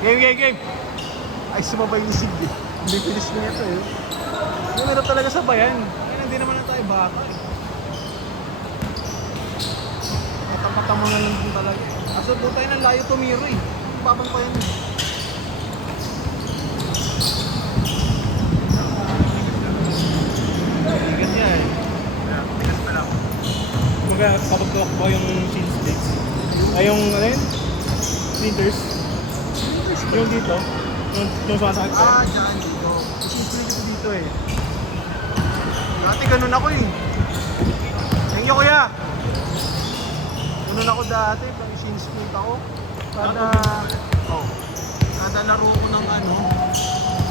Game. Ay, sumabay ni Sig eh. Hindi finish niya ito eh. Yung meron talaga sabayan. Kaya hindi naman na tayo bata eh. Mata-mata mo na lang din talaga eh. Kaso doon tayo ng layo tumiro eh. Babang pa yun eh. Bigat niya eh. Bigas pa lang. Kumbaga, kapag tuwakbo yung chin sticks. Ay, yung ano yun? Splinters. Yung dito. Yung sumasakit ko. Ah, dyan dito. Isipin ko dito eh. Dati ganun ako eh. Thank you kuya. Ganun ako dati. Pag shin-split ako. Kada laro ko ng ano.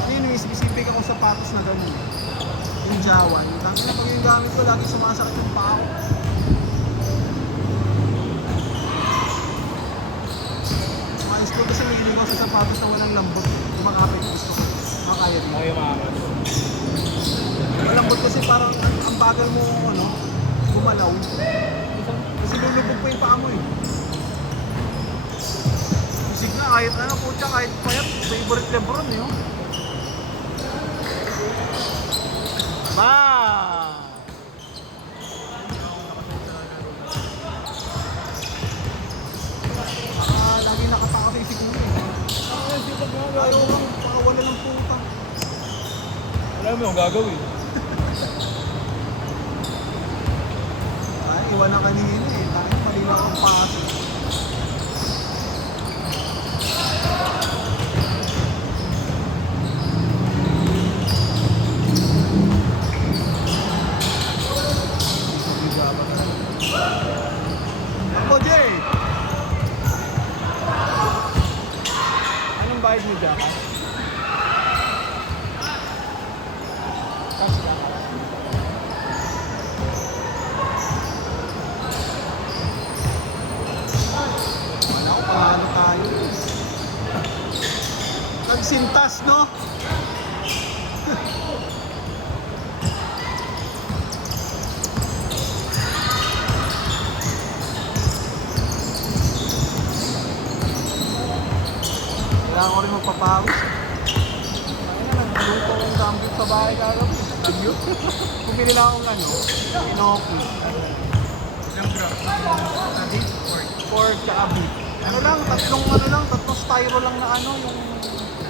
Yun, isipin ako sapatos na ganun. Yung Jawan. Tangin na pag yung gamit ko, lagi sumasakit yung paa ko. Ayos ko kasi mahilig ako sa sapatos na walang lambot. Kumakapit gusto ko. Makakaya din. Okay, umaangat. Malambot kasi parang ang bagal mo ano, gumalaw. Kasi lulubog pa yung paa mo eh. Isig na kahit ano, putya kahit payat, favorite Lebron eh. Oh. Ba! Lagi nakataka sa isig mo eh. Ayaw kang pakawala ng puta. Alam mo yung gagawin. Ay, iwan na kanina eh. Tayo malinaw ang pasok. Ako, Jay! Anong bayad mo dyan? Cash lang. Wala ko, panalo tayo. Nagsintas, no? Kailangan ko rin magpapawis. Ayun na, nagluto akong gambit sa bahay kagabi. Bumili lang akong ano, inoki. Ilang gram? Sa beef or Pork tsaka beef. Ano lang, tatlong styro lang na ano, yung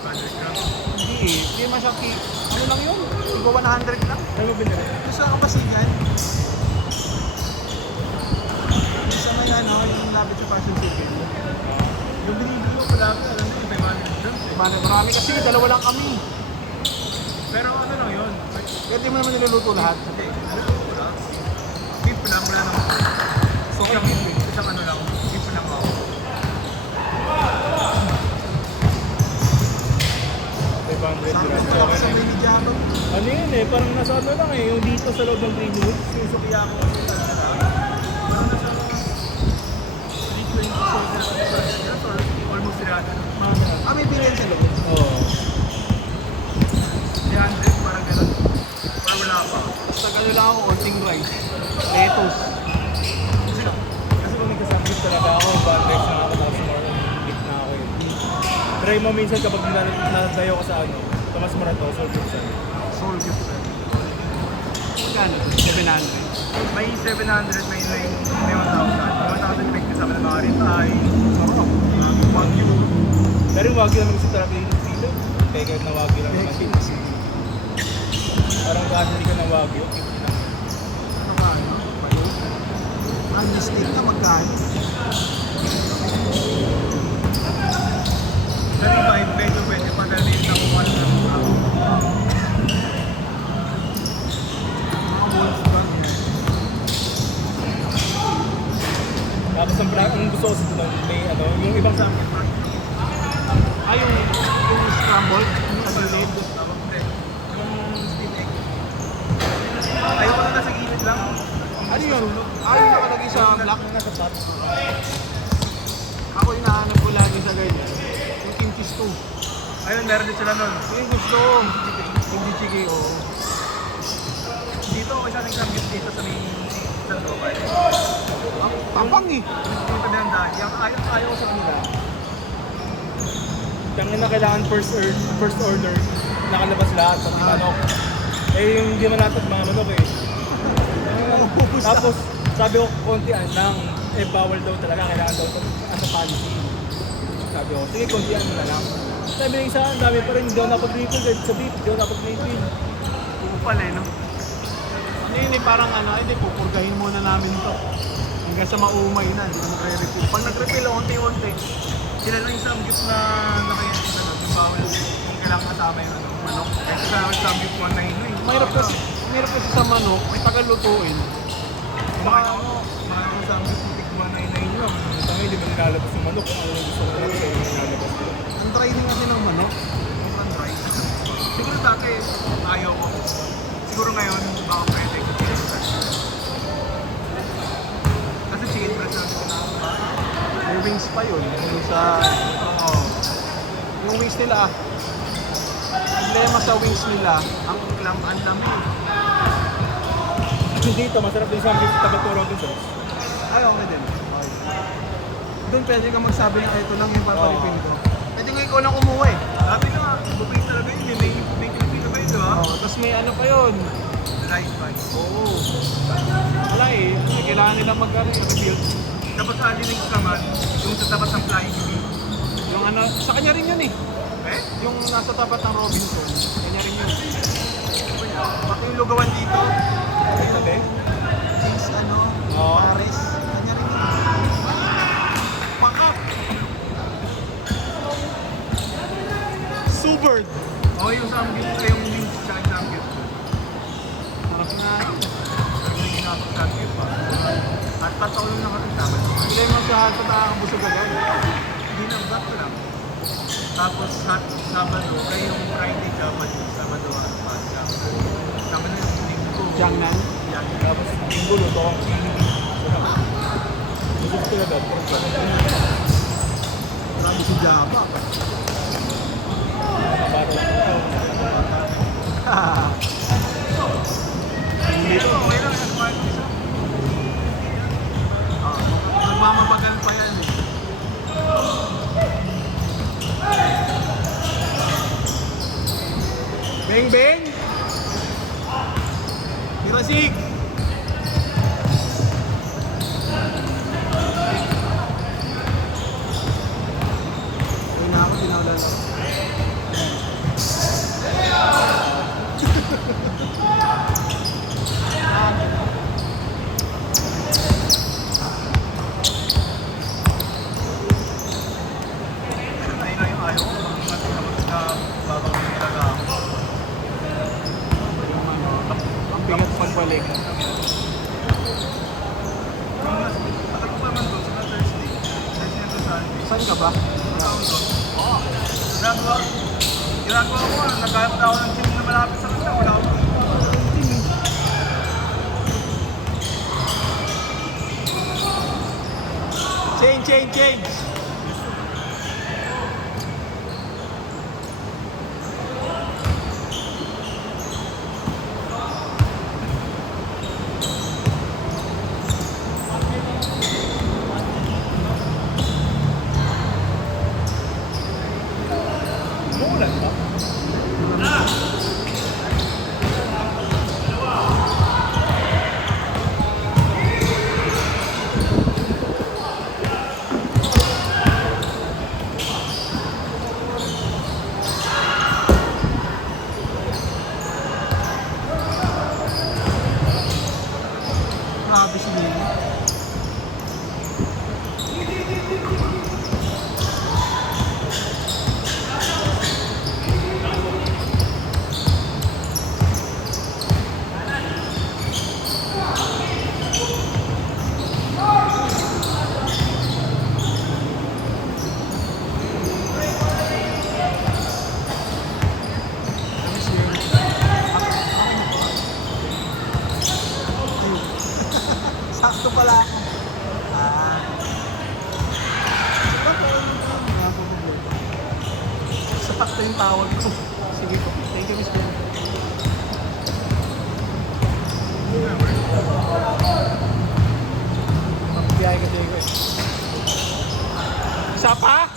500 gram? hindi eh. Hindi naman siya ano lang yun? Igo 100 lang. Ano mo binili? Ito sa Kapasigan. Isa may ano, yung labit sa passion chicken. Yung binibili ko pala ako, alam mo, 500 grams eh. Marami kasi, dalawa lang kami. Pero ano lang yun? Kaya di mo naman niluluto lahat. Hindi, ano ko lang? Beef lang, wala naman. So, Isang ano lang, beef lang ako. 500 sabi grams. ko lang Okay sa na yun. Minidiano. Ano yun eh, parang nasa ano lang eh, yung dito sa loob ng Greenwood. Susukiya ko kasi talaga. Ano na sa 320 or almost 300. Ah, may bilhin sa loob. Oo. 300, parang gano'n. Or wala pa. Basta gano'n lang ako, konting rice. Lettuce. Kasi kung nagkasabit talaga ako, bad vibes na ako, tapos more on big na ako yun. Try mo minsan kapag nadayo ko sa ano, Tomas Morato, Soul Food Center. Soul gift sir. Magkano? 700. May 700, may 1,000. 1,000 may kasama ng mga ribeye, Sarap. wagyu. Pero yung wagyu naman kasi talaga yung silo. Kaya kahit na wagyu lang naman. Parang kahit ka ng wagyu, 50 lang. Magkano? Payo? Ang mistik na magkano? Sa ribeye, medyo pwede padalhin ng 1 lang. Mga wolf brand yan. Tapos ang gusto ko sa doon, may ano, yung ibang sa akin. Ah, yung scrambled? Yung asinid? Yung steam egg. Ayaw ko na nasa gilid lang. Ano yun? Ah, yung nakalagay sa black? Nasa pot. Ako yung nahanap ko lagi sa ganyan. Yung kimchi stew. Ayun, meron din sila nun. Yung gusto ko. Hindi chiki, oo. Dito, isa rin kami dito sa may sa Dubai. Tapang eh. Dito din ang dahil. Ayaw ko sa kanila. Tangin na kailangan first order, nakalabas lahat, pati manok. Eh yung hindi man natin mga manok eh. Tapos sabi ko, kontian lang, eh bawal daw talaga, kailangan daw as a policy. Sabi ko, sige kontian mo na lang. Sabi ng isa, ang dami pa rin, hindi ako napag-refill, kahit sa beef, hindi ako napag-refill. Kupal eh, no? Ano yun eh, parang ano, hindi, pupurgahin muna namin to. Hanggang sa maumay na, hindi na magre-refill. Pag nag-refill, unti-unti, sila lang yung samgyup na nakayaan na yung bawal, kung kailangan kasama yung ano, manok. Kasi sa samgyup 1 na yun eh. Mahirap kasi sa manok, may tagal lutuin. Baka ano samgyup yung tikman na inayin nyo, tangin, hindi mo nilalabas yung manok, kung ano yung gusto ko lang sa'yo, nilalabas ko. Ang dry din kasi ng manok. Ang dry. Siguro dati, ayaw ko. Siguro ngayon, baka pwede. Kasi chicken breast natin ko na. May wings pa yun. Yung sa... Oo. Yung wings nila ah. Problema sa wings nila, ang dami. Dito, masarap din sa samgyup sa Tabaturo din sir. Ay, okay din. Okay. Doon pwede ka magsabi na ito lang yung papalipin ko. Pwede nga ikaw lang kumuha eh. Dati nga, bubay talaga yun. May Pilipino ba yun, di ba? Oo, tapos may ano pa yun. Light bag. Oo. Wala eh. Kailangan nilang mag-rebuild. Tapos sa Alinix naman, yung sa tapat ng Flying V. Yung ano, sa kanya rin yun eh. Eh? Yung nasa tapat ng Robinson. Kanya rin yun. Pati yung lugawan dito. Ay, tabi? Cheese ano, Oo. Paris. Kanya rin yun. Pangap! Subert! O yung samgyup, yung wings sa samgyup. Harap nga. Ang yung ginapang samgyup pa. At patulong na kami tama. Ilay mo sa hot at busog agad. Hindi na, back lang. Tapos Sabado, kaya yung Friday Sabado at Pascha. Tama na yung linggo. Jiangnan. Yan. Tapos, yung gulo, ito akong sarap. Gusto ko talaga, Marami si Java. Dito, okay lang yung smart isa. Nagmamabagal pa yan eh. Beng Beng! Mirasik! Uy na ako, tinawlan ako. Ayun na yung ayaw ko. Babang talaga ako. Yung ano, ang bigat pagbalik. Tagal ko pa naman doon sa Thursday. Thursday to Sunday. Saan ka ba? Taon doon. Oo. Ginagawa ko, naghanap na ako ng gym na malapit sa kanila. Wala ako. Change! Umuulan ba? Grabe si Lili. Kami si Lili. Sakto pala ako. Sakto yung tawag ko. Sige po. Thank you, Miss Ben. Magbibiyay ka, Diego eh. Isa pa?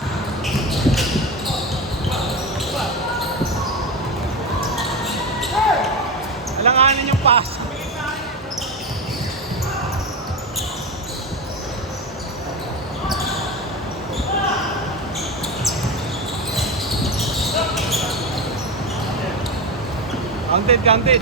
Counted, counted.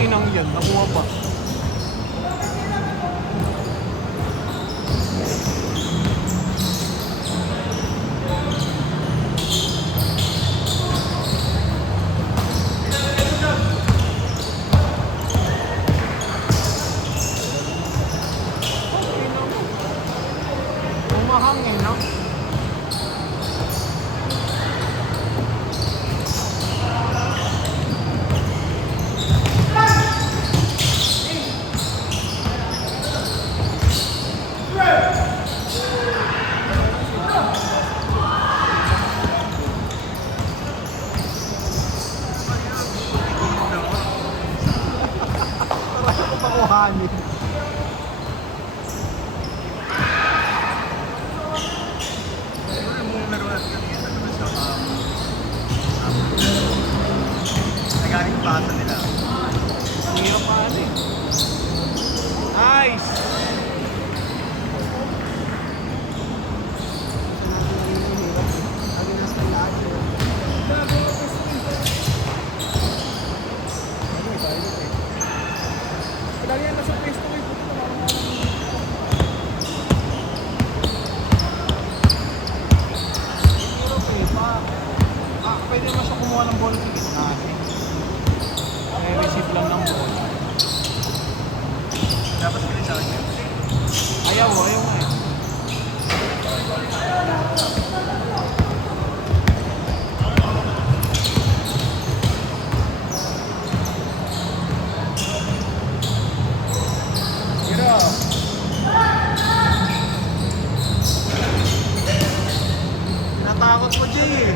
Inang yan, nakuha pa. Umahangin, no? Parang ko pakuhanin. Siguro yung mga meron kanina naman sa nagaling pasa nila. Hirap pa eh. Nice! Lagi yan nasa pwesto ko. Hirap eh. Pwede naman siya kumuha ng ball sa gitna eh. Receive lang ng ball. Dapat sila sa akin. Ayaw nga eh. Kira. Natakot ko, Jay eh.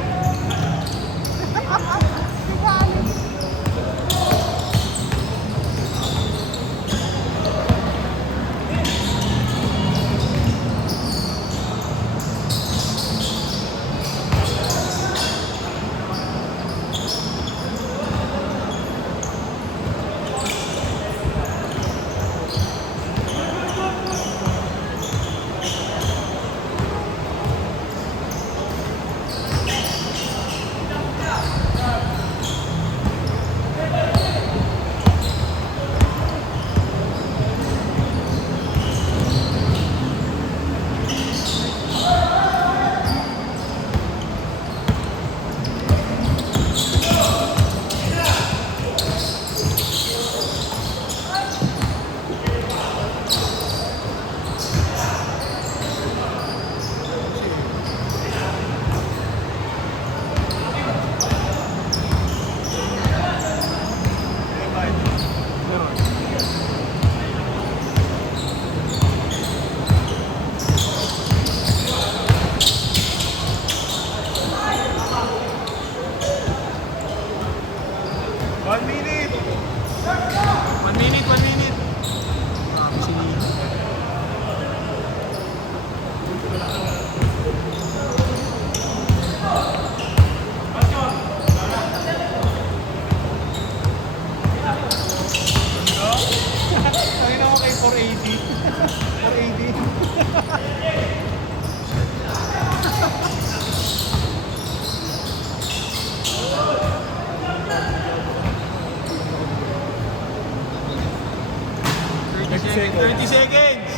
seconds. 30 seconds.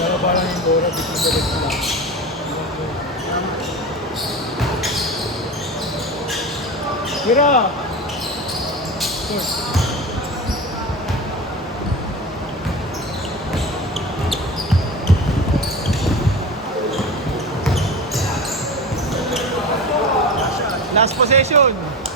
Pero parang yung Dora between the legs lang. Mira! Push. Last possession.